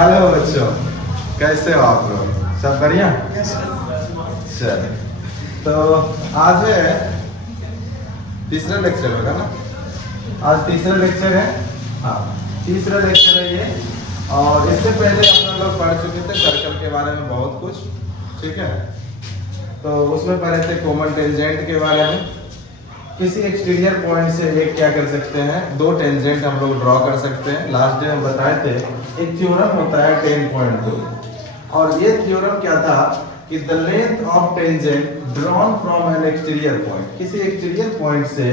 Hello बच्चों, कैसे हो आप लोग? सब बढ़िया? चल, तो आज है तीसरा लेक्चर होगा ना? आज तीसरा लेक्चर है। हाँ, तीसरा लेक्चर है ये। और इससे पहले हम लोग पढ़ चुके थे सर्कल के बारे में बहुत कुछ, ठीक है? तो उसमें पढ़े थे कॉमन टेंजेंट के बारे में। किसी एक्सटीरियर पॉइंट से एक क्या कर सकते हैं, दो टेंजेंट हम लोग ड्रॉ कर सकते हैं। लास्ट डे हम बताए थे एक थ्योरम होता है 10.2, और ये थ्योरम क्या था कि the length of tangent drawn from N exterior point, किसी एक्सटीरियर पॉइंट से,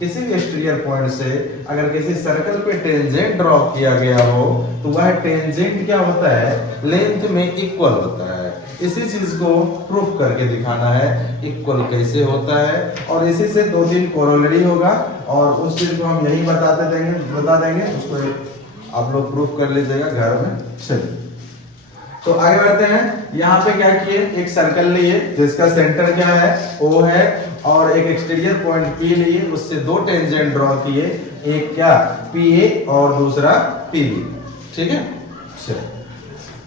किसी भी एक्सटीरियर पॉइंट से अगर किसी सर्कल पे टेंजेंट ड्रॉ किया गया हो तो वह टेंजेंट क्या होता है, लेंथ में इक्वल होता है। इसी चीज को प्रूफ करके दिखाना है इक्वल कैसे होता है, और इसी से 2-3 कोरोलरी होगा और उस चीज को हम यही बता देंगे उसको आप लोग प्रूफ कर लीजिएगा घर में। चलिए, तो आगे बढ़ते हैं। यहाँ पे क्या किए, एक सर्कल लिए जिसका सेंटर क्या है, O है, और एक एक्सटीरियर पॉइंट P लिए, उससे दो टेंजेंट ड्रॉ किए, एक क्या PA और दूसरा PB, ठीक है? चलिए,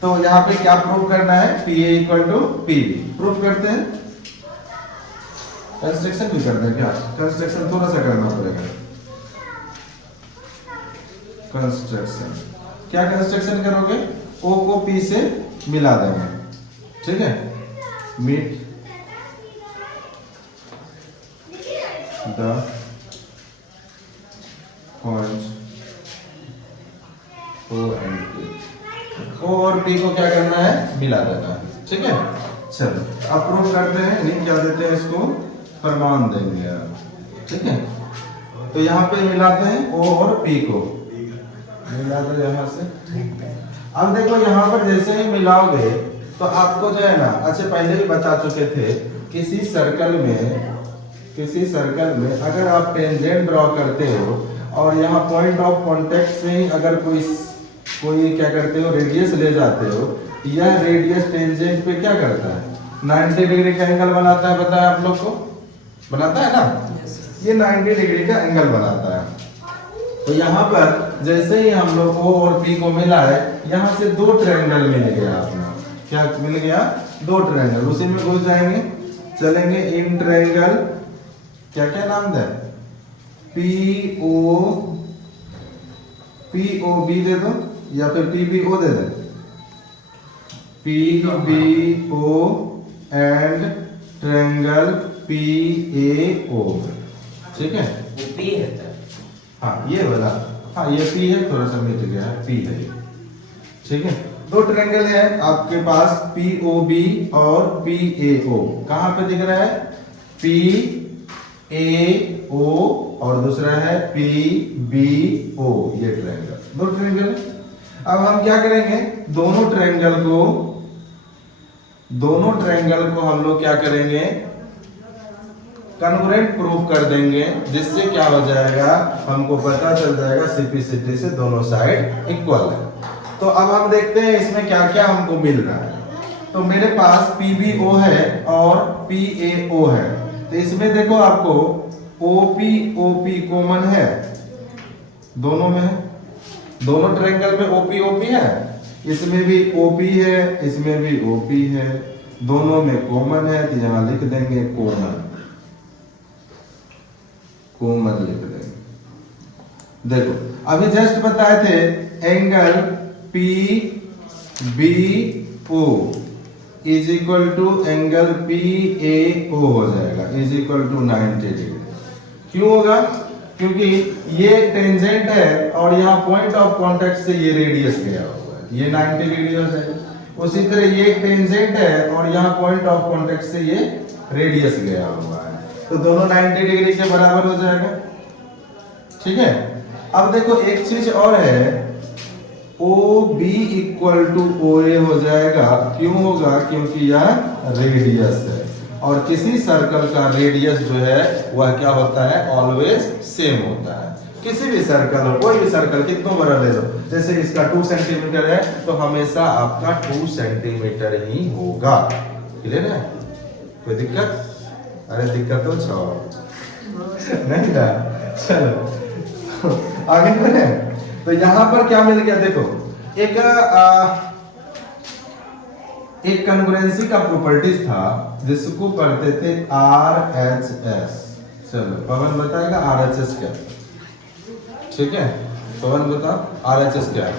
तो यहाँ पे क्या प्रूफ करना है, PA equal to PB proof करते हैं। कंस्ट्रक्शन भी करते हैं क्या? कंस्ट्रक्शन थोड़ा सा करना पड़ेगा। कंस्ट्रक्शन क्या कंस्ट्रक्शन करोगे, O को P से मिला देंगे, ठीक है? Meet the point O and P, O और P को क्या करना है, मिला देना है, ठीक है? चलो अब प्रूफ करते हैं, नहीं क्या देते हैं इसको, प्रमाण देंगे, ठीक है? तो यहाँ पे मिलाते हैं O और P को, मिला दो यहाँ से। अब देखो यहाँ पर जैसे ही मिलाओगे तो आपको जो है ना, अच्छा पहले भी बता चुके थे, किसी सर्कल में अगर आप टेंजेंट ड्रॉ करते हो और यहाँ पॉइंट ऑफ कांटेक्ट से ही अगर कोई क्या करते हो, रेडियस ले जाते हो, यह रेडियस टेंजेंट पे क्या करता है, 90 डिग्री का एंगल बनाता है। बताया आप लोग को, बनाता है ना? ये 90 डिग्री का एंगल बनाता है। तो यहाँ पर जैसे ही हम लोग O और P को मिला है, यहाँ से दो ट्रायंगल मिल गया अपना, क्या मिल गया, दो ट्रायंगल, उसी में घुस जाएंगे, चलेंगे इन ट्रायंगल, क्या क्या नाम दे, POB दे दो या फिर PBO दे दो, PBO एंड ट्रायंगल PAO, ठीक है? P है हाँ ये वाला, हाँ ये P है, थोड़ा सा मिट गया है, P है, ठीक है? दो ट्रायंगल है आपके पास, POB और PAO। कहाँ पे दिख रहा है, PAO और दूसरा है PBO, ये ट्रायंगल, दो ट्रायंगल है। अब हम क्या करेंगे, दोनों ट्रायंगल को हम लोग क्या करेंगे, कन्वर्जेंट प्रूफ कर देंगे, जिससे क्या हो जाएगा, हमको पता चल जाएगा सिंप्लिसिटी से दोनों साइड इक्वल है। तो अब हम देखते हैं इसमें क्या क्या हमको मिल रहा है। तो मेरे पास PBO है और PAO है, तो इसमें देखो आपको OP कॉमन है, दोनों में है, दोनों ट्रायंगल में OP है, इसमें भी OP है, इसमें भी OP है, दोनों में कॉमन है, तो यहां लिख देंगे कॉमन लिख देंगे। देखो अभी जस्ट बताए थे angle PBO is equal to angle PAO हो जाएगा, इज इक्वल टू 90 डिग्री। क्यों होगा, क्योंकि ये टेंजेंट है और यहाँ पॉइंट ऑफ कांटेक्ट से ये रेडियस गया हुआ है, ये 90 डिग्री हो जाएगा। उसी तरह ये टेंजेंट है और यहाँ पॉइंट ऑफ कांटेक्ट से ये रेडियस गया हुआ है, तो दोनों 90 डिग्री के बराबर हो जाएगा, ठीक है? अब देखो एक चीज और है, OB इक्वल टू OA हो जाएगा। क्यों होगा, क्योंकि यह रेडियस है, और किसी सर्कल का रेडियस जो है वह क्या होता है, ऑलवेज सेम होता है। किसी भी सर्कल हो, कोई भी सर्कल कितना बड़ा ले लो, जैसे इसका 2 सेंटीमीटर है तो हमेशा आपका 2 सेंटीमीटर ही होगा। क्लियर है? कोई दिक्कत? अरे दिक्कत तो नहीं ना। चलो आगे बढ़े। तो यहाँ पर क्या मिल गया, देखो एक कॉन्ग्रुएंसी का प्रॉपर्टीज था जिसको पढ़ते थे RHS। चलो पवन बताएगा RHS क्या, ठीक है? पवन बताओ RHS क्या है?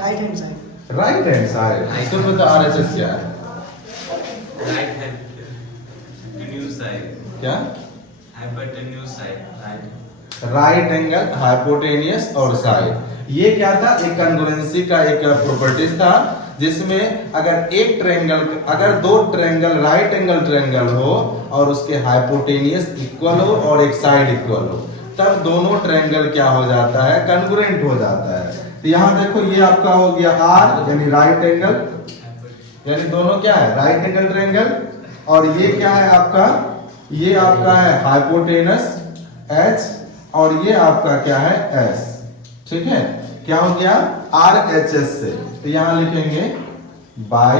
Right hand side. Right hand side. तुम बताओ RHS क्या है? Right hypotenuse side. क्या? Hypotenuse side, right angle, hypotenuse और साइड। ये क्या था? एक कॉन्ग्रुएंसी का एक प्रॉपर्टीज था जिसमें अगर दो ट्रायंगल राइट एंगल ट्रायंगल हो और उसके हाइपोटेनियस इक्वल हो और एक साइड इक्वल हो, तब दोनों ट्रायंगल क्या हो जाता है? कॉन्ग्रुएंट हो जाता है। तो यहाँ देखो ये आपका हो गया R यानी राइट एंगल, यानी दोनों क्या है? Right angle triangle. और ये क्या है आपका? ये आपका है हाइपोटेनस H और ये आपका क्या है? S। ठीक है? क्या हो गया? RHS से। तो यहां लिखेंगे by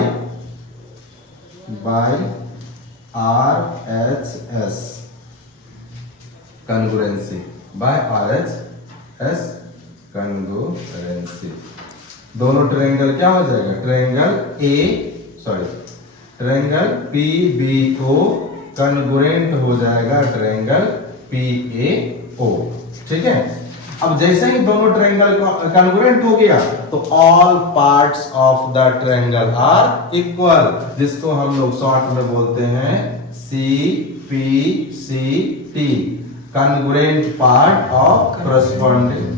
RHS congruency, by RHS congruency. दोनों ट्रायंगल क्या हो जाएगा? ट्रायंगल PBO कॉन्ग्रुएंट हो जाएगा ट्रायंगल PAO। ठीक है? अब जैसे ही दोनों ट्रायंगल कॉन्ग्रुएंट हो गया तो all parts of the triangle are equal, जिसको हम लोग शॉर्ट में बोलते हैं CPCT, congruent part of corresponding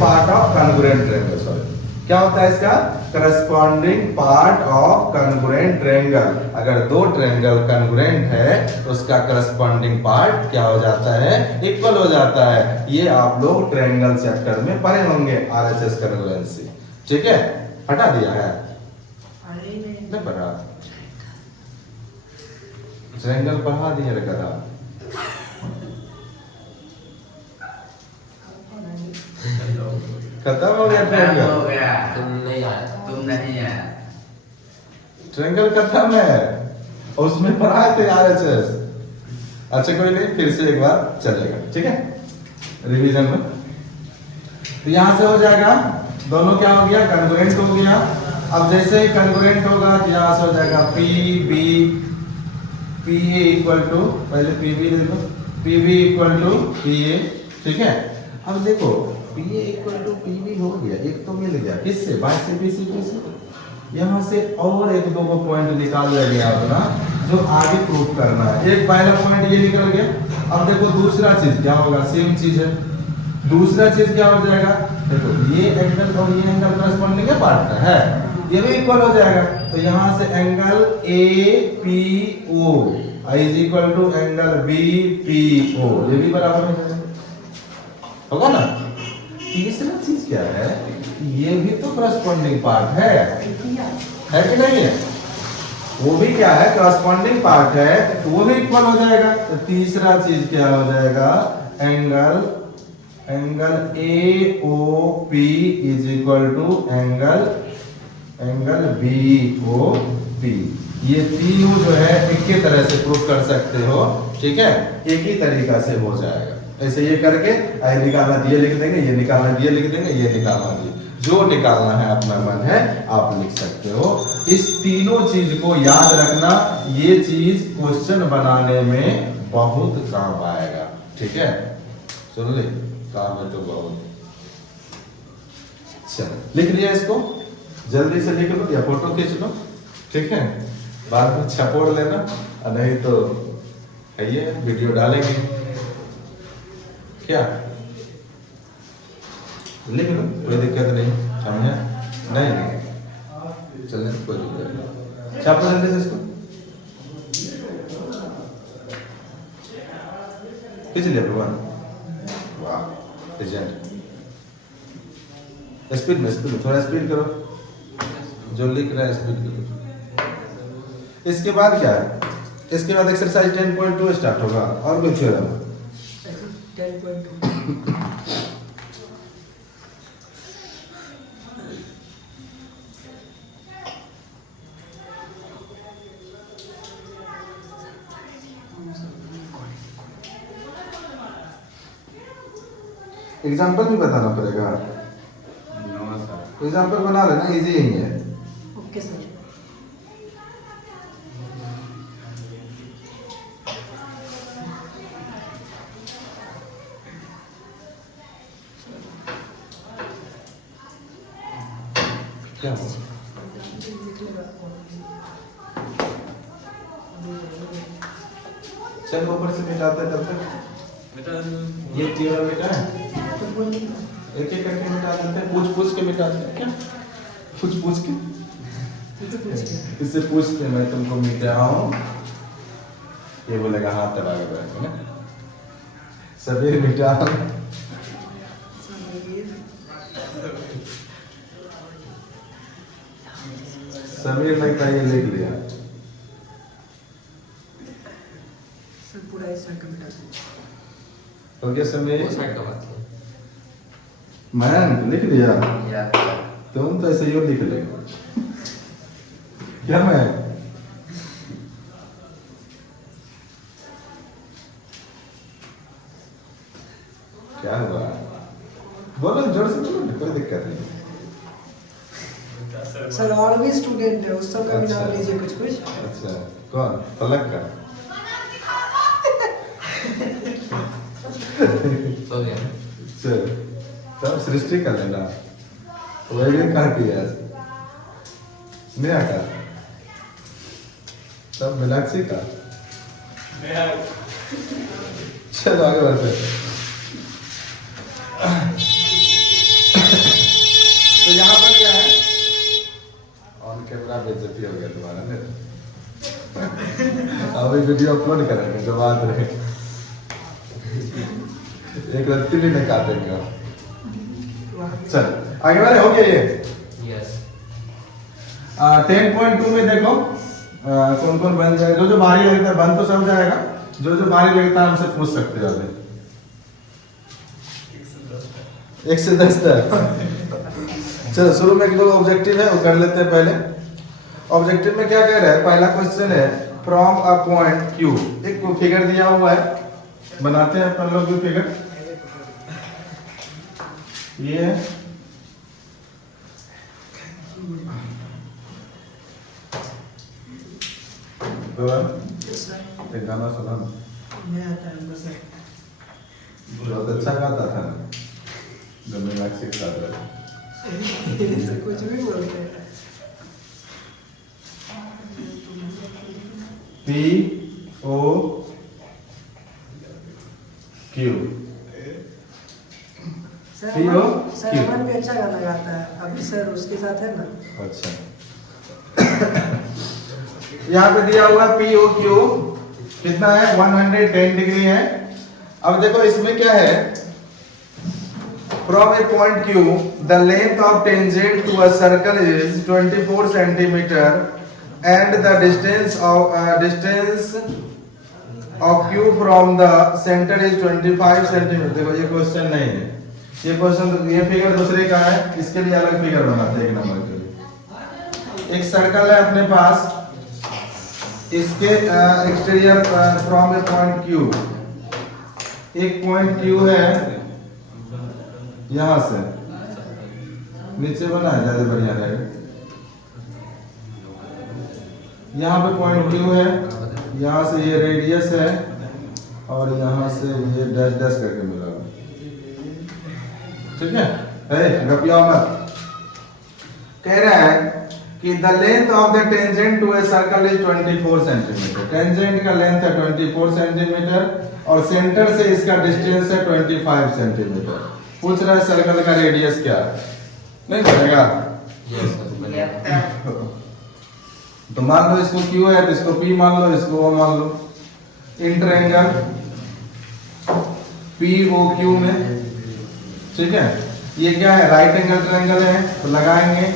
part of congruent triangle. Sorry, क्या होता है इसका? Corresponding part of congruent triangle. अगर दो ट्रायंगल कॉन्ग्रुएंट है तो उसका करस्पॉन्डिंग पार्ट क्या हो जाता है? इक्वल हो जाता है। ये आप लोग ट्रायंगल चैप्टर में पढ़े होंगे RHS कॉन्ग्रुएंसी। ठीक है? हटा दिया है? नहीं पढ़ा? ट्रायंगल पढ़ा दिया लगा। खत्म हो गया ट्रायंगल। तुम नहीं आया। ट्रायंगल खत्म है और उसमें पढ़ाए थे RHS। अच्छा कोई नहीं, फिर से एक बार चलेगा। ठीक है? रिवीजन में तो यहां से हो जाएगा दोनों क्या हो गया? कॉन्ग्रुएंट हो गया। अब जैसे ही कॉन्ग्रुएंट होगा तो यहां से हो जाएगा PA इक्वल टू, पहले PB देखो, PB इक्वल टू PA। ठीक है? अब देखो PA इक्वल टू PB हो गया, एक तो मिल गया किससे? बाय CPCT से। यहाँ से और एक दो पॉइंट निकाल लिया अपना जो आगे प्रूफ करना है। एक पहला पॉइंट ये निकल गया। अब देखो दूसरा चीज क्या होगा? सेम चीज है। दूसरा चीज क्या हो जाएगा? देखो ये एंगल और ये एंगल करस्पॉन्डिंग पार्ट है, ये भी इक्वल हो जाएगा। तो यहाँ से angle APO is equal to angle BPO, ये भी बराबर हो जाएगा। होगा ना? तीसरा चीज क्या है? ये भी तो करस्पॉन्डिंग पार्ट है कि नहीं है? वो भी क्या है? करस्पॉन्डिंग पार्ट है, तो वो भी इक्वल हो जाएगा। तो तीसरा चीज क्या हो जाएगा? Angle AOP is equal to angle BOP। ये तीनों जो है एक ही तरह से प्रूफ कर सकते हो। ठीक है? एक ही तरीका से हो जाएगा। ऐसे ये करके निकालना दिए लिख देंगे, ये निकालना दिए लिख देंगे, ये निकालना दिए, जो निकालना है अपना मन है आप लिख सकते हो। इस तीनों चीज को याद रखना, ये चीज क्वेश्चन बनाने में बहुत काम आएगा। ठीक है? सुन ले, काम है तो बहुत। चलो लिख लिया इसको, जल्दी से लिख लो या फोटो खींच लो। ठीक है? बाद में छपोड़ लेना, नहीं तो ये वीडियो डालेंगे। क्या लिख लो, कोई दिक्कत नहीं। समझे? नहीं चलने कोई दिक्कत नहीं। छाप जल्दी से इसको, खींच लिया भगवान। वाह एजेंट, स्पीड में थोड़ा स्पीड करो, जो लिख रहा है स्पीड करो। इसके बाद क्या है? इसके बाद एक्सरसाइज 10.2 स्टार्ट होगा और कोई थ्योरम 10.2। एग्जाम्पल भी बताना पड़ेगा। No sir. एग्जाम्पल बना लेना, इजी ही है। Okay sir. क्या हुआ? चल ऊपर से मिटाते तब तक। बेटा ये केवल मिटा है, तो बोलिए ना। एक एक करके मिटा देते हैं, पूछ के मिटाते हैं क्या? पूछ के तो पूछिए। इससे पूछते मैं तुमको मिटा हूँ, ये बोलेगा हाँ तब आगे बढ़ेंगे ना। सबीर मिटा समीर लगता है ये लिख लिया। सर पूरा इस साइड का मिटा दीजिए। हो गया समीर? वो साइड का बात है। मैं लिख लिया, या तुम तो ऐसे ही लिख ले क्या मैं? क्या हुआ? बोलो जोर से बोलो, कोई दिक्कत नहीं। सर और भी स्टूडेंट है, उस सब का भी नाम अच्छा। लीजिए कुछ कुछ। अच्छा कौन? पलक का? सो गया। चल तब सृष्टि कर लेना। वही कहा किया स्नेहा का, तब मीनाक्षी का। चलो आगे बढ़ते हैं। तो यहाँ पर क्या है? ऑन कैमरा बेइज्जती हो गया तुम्हारा ने। अभी वीडियो अपलोड करेंगे जो बात रहे, एक रत्ती भी नहीं काटेंगे। चल आगे बढ़े, हो गया ये। यस 10.2 में देखो कौन कौन बन जाएगा। जो भारी लगता है बन तो सब जाएगा, जो भारी लगता है हमसे पूछ सकते हो अभी। 1 से 10 तक। चलो शुरू में एक दो ऑब्जेक्टिव है वो कर लेते हैं पहले। ऑब्जेक्टिव में क्या कह रहा है? पहला क्वेश्चन है फ्रॉम अ पॉइंट क्यू। एक फिगर दिया हुआ है, बनाते हैं अपन लोग फिगर। ये है एक गाना सुना ना, मैं आता है बस। बहुत अच्छा गाता था ना, जो मीनाक्षी के साथ रहे। कुछ भी बोलते हैं। POQ सर PO सर अमन भी अच्छा गाना गाता है, अभी सर उसके साथ है ना। अच्छा यहाँ पे दिया हुआ POQ कितना है? 110 डिग्री है। अब देखो इसमें क्या है? From a point Q, the length of tangent to a circle is 24 centimeter, and the distance of Q from the center is 25 centimeter. देखो ये क्वेश्चन नहीं है, ये क्वेश्चन ये फिगर दूसरे का है, इसके लिए अलग फिगर बनाते हैं एक नंबर के लिए। एक सर्कल है अपने पास, इसके exterior from A point Q, एक पॉइंट Q है यहाँ से नीचे बना है, ज्यादा बढ़िया रहेगा। यहाँ पे पॉइंट Q है, यहाँ से ये रेडियस है और यहाँ से ये डैश डैश करके मिला हुआ। ठीक है, गपिया मत। कह रहा है कि the length of the tangent to a circle is 24 centimetre. Tangent का लेंथ है 24 सेंटीमीटर और सेंटर से इसका डिस्टेंस है 25 सेंटीमीटर। पूछ रहा है सर्कल का रेडियस क्या है? नहीं बनेगा। तो मान लो इसको Q है तो इसको P मान लो, इसको O मान लो। इन ट्रायंगल POQ में, ठीक है, ये क्या है? राइट एंगल ट्रायंगल है, तो लगाएंगे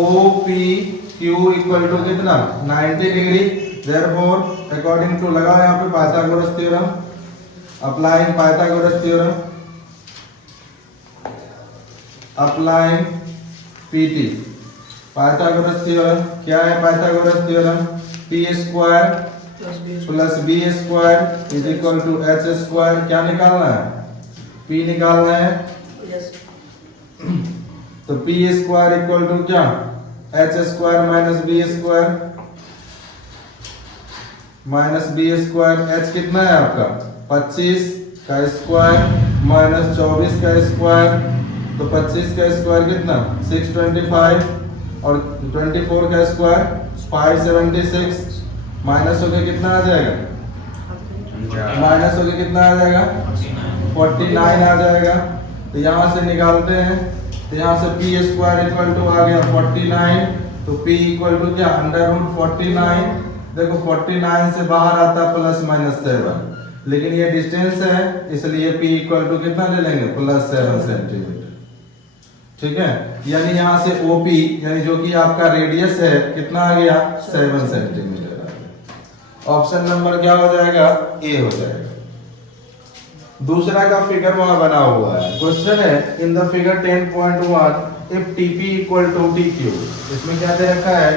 OPQ इक्वल टू कितना? 90 डिग्री। देयरफॉर अकॉर्डिंग टू लगाओ यहाँ पे Pythagoras theorem, applying Pythagoras theorem, applying PT Pythagoras theorem. क्या है Pythagoras theorem? P square plus B square is equal to H square. क्या निकालना है? P P निकालना है यस तो P स्क्वायर इक्वल टू क्या H square minus B square H कितना है आपका 25 का स्क्वायर माइनस 24 का स्क्वायर तो 25 का स्क्वायर कितना 625 और 24 का स्क्वायर 576 माइनस होके कितना आ जाएगा माइनस होके कितना आ जाएगा 49 आ जाएगा तो यहाँ से निकालते हैं तो यहाँ से P स्क्वायर इक्वल टू आ गया 49 तो P इक्वल टू क्या अंडर रूट 49 देखो 49 से बाहर आता प्लस माइनस 7 लेकिन ये डिस्टेंस है इसलिए P इक्वल टू कितना ले लेंगे प्लस 7 सेंटीमीटर ठीक है यानी यहाँ से OP यानी जो कि आपका रेडियस है कितना आ गया 7 सेंटीमीटर आ गया ऑप्शन नंबर क्या हो जाएगा ए हो जाएगा दूसरा का फिगर वहां बना हुआ है क्वेश्चन है in the figure 10.1 if TP equal to TQ इसमें क्या दे रखा है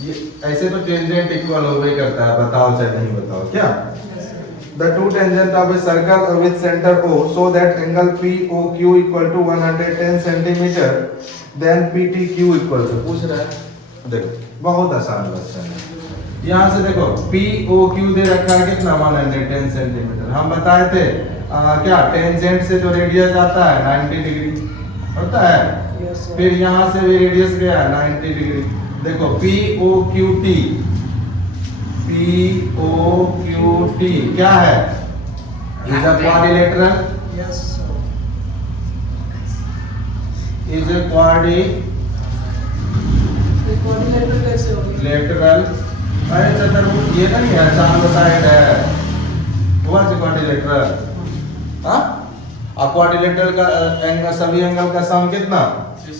ये ऐसे तो टेंजेंट इक्वल हो ही करता है बताओ चाहे नहीं बताओ क्या the two tangent of a circle with center O so that angle POQ equal to 110 centimeter then PTQ equal to पूछ रहा है देखो बहुत आसान क्वेश्चन है यहाँ से देखो POQ दे रखा है कितना 110 सेंटीमीटर हम बताए थे क्या टेंजेंट से जो रेडियस आता है 90 डिग्री होता है यस फिर यहाँ से भी रेडियस गया 90 डिग्री देखो POQT POQT क्या है is a quadrilateral yes is a quadrilateral coordinator कैसे होगी अरे चतुर्भुज ये नहीं है चार साइड है हुआ से क्वाड्रिलेटरल हाँ और क्वाड्रिलेटरल का एंगल सभी एंगल का सम कितना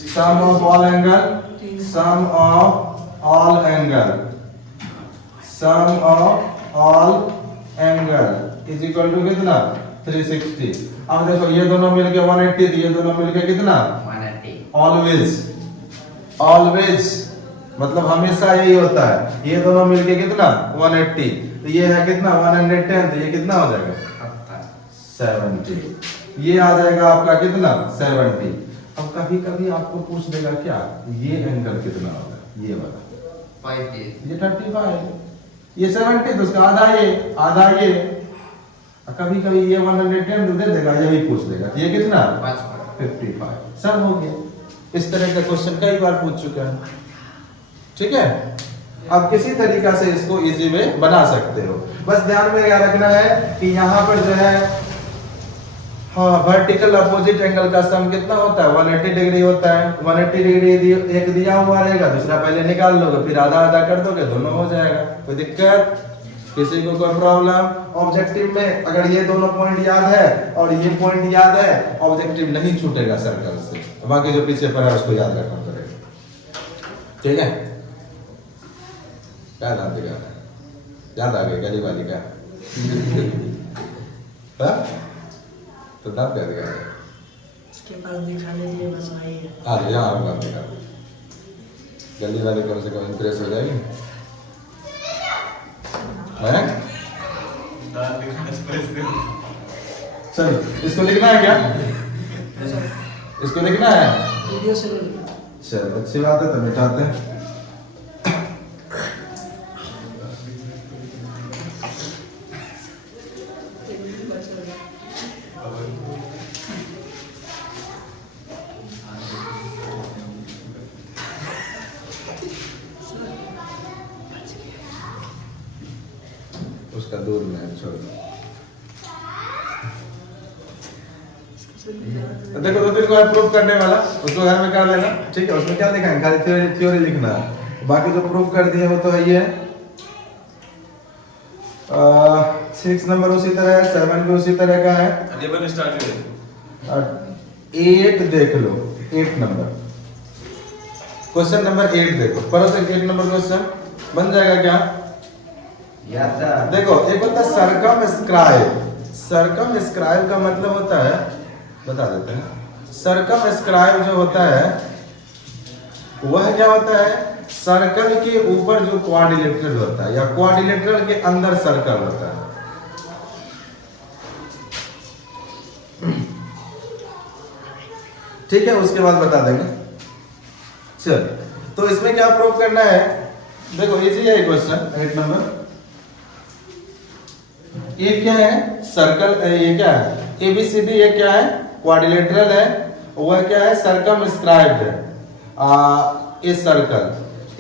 sum of all angle sum of all angle sum of all angle is equal to कितना 360 अब देखो ये दोनों मिलके 180 ये दोनों मिलके कितना 180 ऑलवेज ऑलवेज मतलब हमेशा यही होता है ये दोनों मिलके कितना 180 तो ये है कितना 110 तो ये कितना हो जाएगा 70 ये आ जाएगा आपका कितना 70 अब कभी कभी आपको पूछ देगा क्या ये एंगल कितना होगा ये वाला 5 ये 35 ये 70 तो उसका आधा ये कभी कभी ये 110 तो दे देगा यही पूछ लेगा ये कितना 55 सब हो गया इस तरह का क्वेश्चन कई बार पूछ चुका है ठीक है अब किसी तरीका से इसको इजी वे बना सकते हो बस ध्यान में क्या रखना है कि यहाँ पर जो है हाँ वर्टिकल अपोजिट एंगल का सम कितना होता है 180 डिग्री होता है 180 डिग्री एक दिया हुआ रहेगा दूसरा पहले निकाल लोगे फिर आधा आधा कर दोगे दोनों हो जाएगा कोई दिक्कत किसी को कोई प्रॉब्लम ऑब्जेक्टिव में अगर ये दोनों पॉइंट याद है और ये पॉइंट याद है ऑब्जेक्टिव नहीं छूटेगा सर्कल से बाकी जो पीछे पड़ा है उसको याद रखना पड़ेगा ठीक है क्या नाम दिखा याद आ गई गली वाली का तो दांत क्या दिखा इसके पास दिखाने के लिए बस वही है आ यहाँ आऊंगा दिखा गली वाले कम से कम इंप्रेस हो जाएगी हैं चलो इसको लिखना है क्या इसको लिखना है वीडियो से ले लो। चलो अच्छी बात है तो मिटाते हैं उसका दूर में है छोड़ो देखो दो तीन को प्रूफ करने वाला उसको घर में कर लेना ठीक है उसमें क्या लिखा है खाली थ्योरी लिखना है बाकी जो प्रूफ कर दिए वो तो है ये 6 नंबर उसी तरह है 7 भी उसी तरह का है 11 स्टार्ट है 8 देख लो 8 नंबर क्वेश्चन नंबर 8 देखो पढ़ो से 8 नंबर क्वेश्चन बन जाएगा क्या देखो एक होता है सरकम स्क्राइब का मतलब होता है बता देते हैं सरकम स्क्राइब जो होता है वह क्या होता है सर्कल के ऊपर जो क्वाड्रिलेटरल होता है या क्वाड्रिलेटरल के अंदर सर्कल होता है ठीक है, उसके बाद बता देंगे। चल, तो इसमें क्या प्रूव करना है, देखो इजी है क्वेश्चन 8 नंबर। ये क्या है, सर्कल, ये क्या है, ABCD, ये क्या है, क्वाड्रिलेटरल है, वह क्या है, सर्कमस्क्राइब्ड है। इस सर्कल,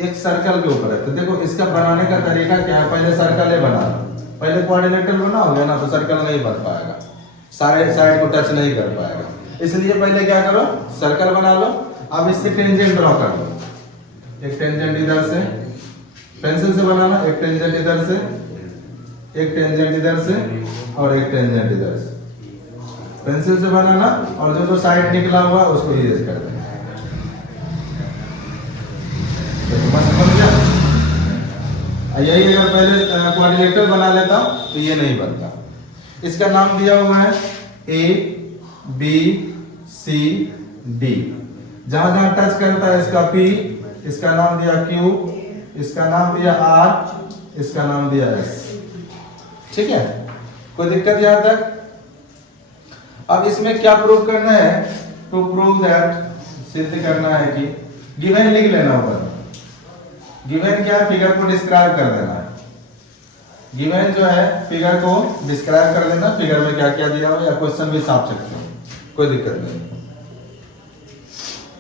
एक सर्कल के ऊपर है। तो देखो इसका बनाने का तरीका क्या है, पहले सर्कल ही बना लो। पहले क्वाड्रिलेटरल बनाओगे ना तो सर्कल नहीं बन पाएगा, सारे साइड को टच नहीं कर पाएगा। इसलिए पहले क्या करो, सर्कल बना लो। अब इससे टेंजेंट ड्रॉ कर लो, एक टेंजेंट इधर से, पेंसिल से बनाना, एक टेंजेंट इधर से, एक टेंजेंट इधर से और एक टेंजेंट इधर से, पेंसिल से बनाना। और जो जो साइड निकला हुआ उसको इरेज कर देना। देखो मस्त बन गया। यही अगर पहले क्वाड्रिलेटरल बना लेता तो ये नहीं बनता। इसका नाम दिया हुआ है ABCD। जहां जहां टच करता है इसका P, इसका नाम दिया Q, इसका नाम दिया R, इसका नाम दिया S। ठीक है, कोई दिक्कत यहां तक? अब इसमें क्या प्रूव करना है, टू प्रूव दैट, सिद्ध करना है कि गिवन लिख लेना ऊपर। गिवन क्या है, फिगर को डिस्क्राइब कर देना है। गिवन जो है फिगर को डिस्क्राइब कर देना, फिगर में क्या क्या दिया हुआ, या क्वेश्चन भी छाप सकते हो, कोई दिक्कत नहीं।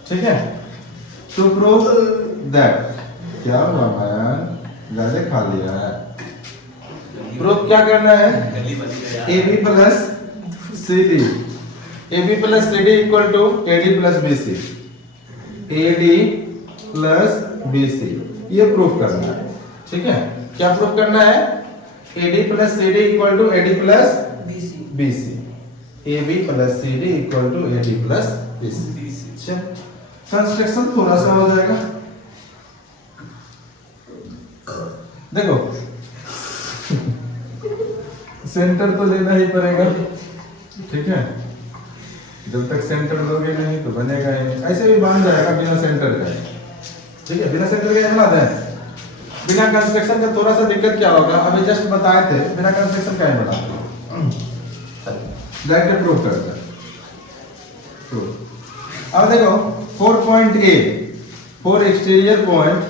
ठीक है, टू प्रूव दैट, क्या हुआ मैन, ज्यादा खा लिया है। प्रूफ क्या करना है, AB plus CD, AB plus CD equal to AD plus BC, AD plus BC, ये प्रूफ करना है। ठीक है, क्या प्रूफ करना है, AD plus CD equal to AD plus BC, AB plus CD equal to AD plus BC। Construction थोड़ा सा हो जाएगा। देखो सेंटर तो लेना ही पड़ेगा। ठीक है, जब तक सेंटर लोगे नहीं तो बनेगा ही नहीं। ऐसे भी बन जाएगा बिना सेंटर का। ठीक है, बिना सेंटर के बना दें। बिना कंस्ट्रक्शन का थोड़ा सा दिक्कत क्या होगा, अभी जस्ट बताए थे, बिना कंस्ट्रक्शन का ही बना डायरेक्ट प्रूफ करते हैं। अब देखो 4 point A, 4 exterior point,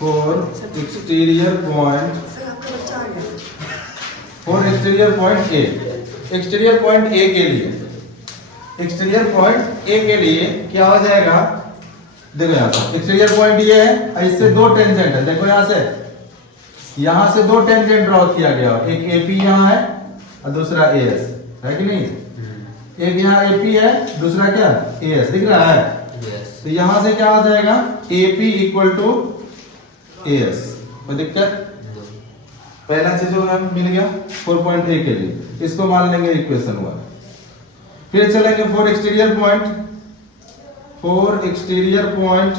4 exterior point, sir आपका बच्चा आ गया। 4 exterior point A, exterior point A के लिए, एक्सटीरियर पॉइंट A के लिए क्या हो जाएगा, देखो यहाँ से एक्सटीरियर पॉइंट ये है, इससे दो टेंजेंट है। देखो यहाँ से दो टेंजेंट ड्रॉ किया गया, एक AP यहाँ है और दूसरा AS है कि नहीं। एक यहाँ AP है, दूसरा क्या AS, दिख रहा है। तो यहाँ से क्या हो जाएगा, AP इक्वल टू AS, कोई दिक्कत? पहला चीज मिल गया 4 पॉइंट A के लिए, इसको मान लेंगे इक्वेशन 1। फिर चलेंगे 4 exterior point, 4 exterior point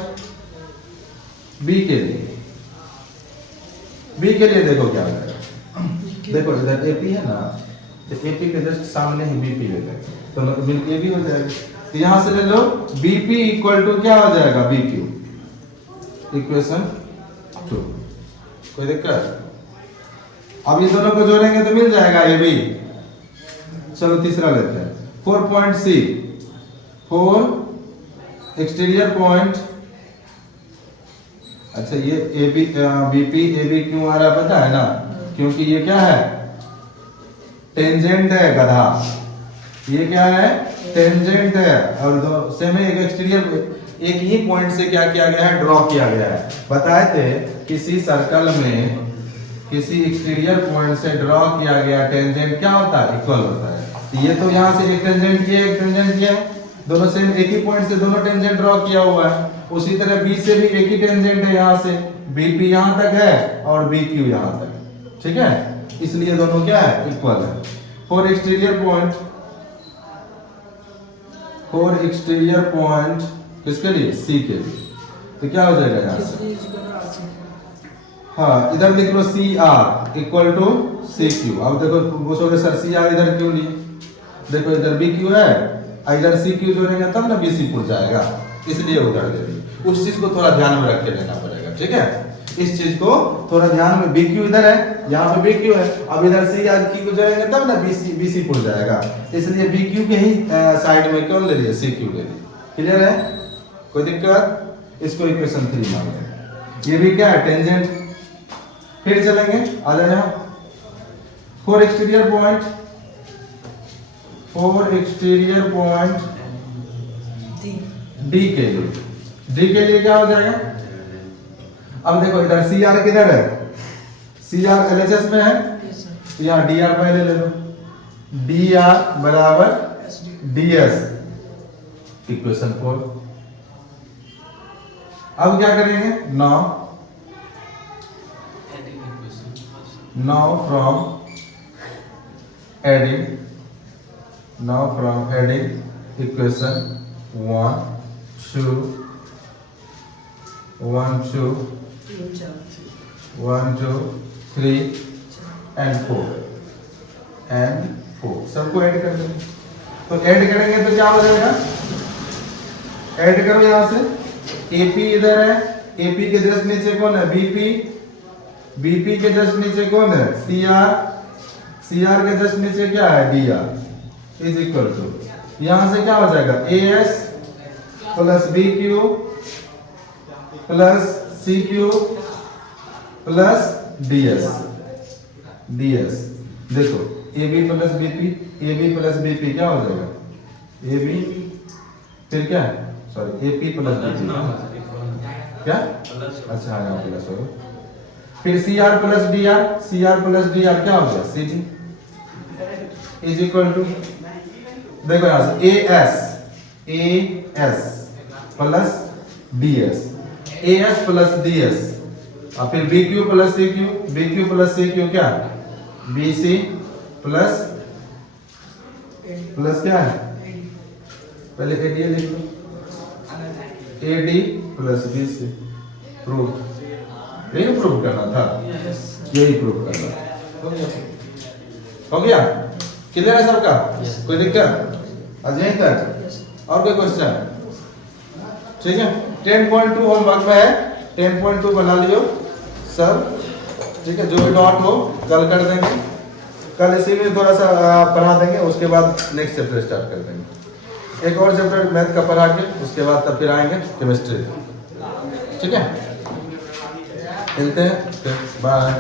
B के लिए। B के लिए देखो क्या हो जाएगा, देखो इधर AP है ना, तो AP के जस्ट सामने ही BP ले लेंगे तो मिलके AB हो जाएगा। तो यहां से ले लो BP इक्वल टू क्या हो जाएगा, BQ, इक्वेशन 2। कोई दिक्कत? अब इन दोनों को जोड़ेंगे तो मिल जाएगा AB। चलो तीसरा लेते हैं, 4 पॉइंट C, 4 एक्सटीरियर पॉइंट। अच्छा ये BP AB क्यों आ रहा है पता है ना, क्योंकि ये क्या है, टेंजेंट है गधा। ये क्या है, टेंजेंट है, और दो सेम एक एक्सटीरियर, एक ही पॉइंट से क्या किया गया है, ड्रॉ किया गया है। बताए थे किसी सर्कल में किसी एक्सटीरियर पॉइंट से ड्रॉ किया गया टेंजेंट क्या होता है, इक्वल होता है। ये तो यहाँ से एक टेंजेंट किया, एक टेंजेंट किया, दोनों सेम एक ही पॉइंट से दोनों टेंजेंट ड्रॉ किया हुआ है। उसी तरह B से भी एक ही टेंजेंट है, यहाँ से BP यहाँ तक है और BQ यहाँ तक। ठीक है, इसलिए दोनों क्या है, इक्वल है। 4 एक्सटीरियर पॉइंट, 4 एक्सटीरियर पॉइंट किसके लिए, C के लिए। तो क्या हो जाएगा यहाँ से, हाँ इधर लिख लो CR इक्वल टू CQ। अब देखो पूछोगे सर CR इधर क्यों लिए, देखो इधर BQ है, इधर CQ जोड़ेंगे तब ना BC पूछ जाएगा, इसलिए उधर दे दी। उस चीज को थोड़ा ध्यान में रख के लेना पड़ेगा। ठीक है, इस चीज को थोड़ा ध्यान में, BQ इधर है, यहाँ पे BQ है, अब इधर से यार की को जाएंगे तब ना BC खुल जाएगा, इसलिए BQ के ही साइड में कौन ले लिए, CQ ले लिए। क्लियर है, कोई दिक्कत? इसको इक्वेशन 3 मान लें। ये भी क्या है, टेंजेंट। फिर चलेंगे, आ जाए यहाँ, 4 एक्सटीरियर पॉइंट D के लिए क्या हो जाएगा? अब देखो इधर CR किधर है, CR LHS में है, यहाँ DR पहले ले लो, DR बराबर DS, इक्वेशन 4। अब क्या करेंगे, now from adding equation 1 2 3 and 4 सबको ऐड कर देंगे। तो ऐड करेंगे तो क्या हो जाएगा, ऐड करो यहां से, AP इधर है, AP के जस्ट नीचे कौन है, BP के जस्ट नीचे कौन है, CR के जस्ट नीचे क्या है, DR इज इक्वल टू, यहां से क्या हो जाएगा, AS plus BQ plus CQ plus DS। देखो AB प्लस BP क्या हो जाएगा, AB फिर क्या है, सॉरी AP प्लस BP क्या, अच्छा यहाँ प्लस हो, फिर CR प्लस DR क्या हो गया, CD इज इक्वल टू, देखो यहाँ से AS प्लस DS, और फिर BQ प्लस CQ क्या, BC प्लस क्या है, पहले AD लिख लो, AD प्लस BC, प्रूव, यही प्रूव करना था, यही प्रूव करना, हो गया? क्लियर है सबका? कोई दिक्कत? आज यहीं तक, और कोई क्वेश्चन? ठीक है, 10.2 होमवर्क में है, 10.2 बना लियो सब, ठीक है, जो भी डॉट हो कल कर देंगे, कल इसी में थोड़ा सा पढ़ा देंगे, उसके बाद नेक्स्ट चैप्टर स्टार्ट कर देंगे, एक और चैप्टर मैथ का पढ़ा के उसके बाद तब फिर आएंगे केमिस्ट्री। ठीक है, मिलते हैं, बाय।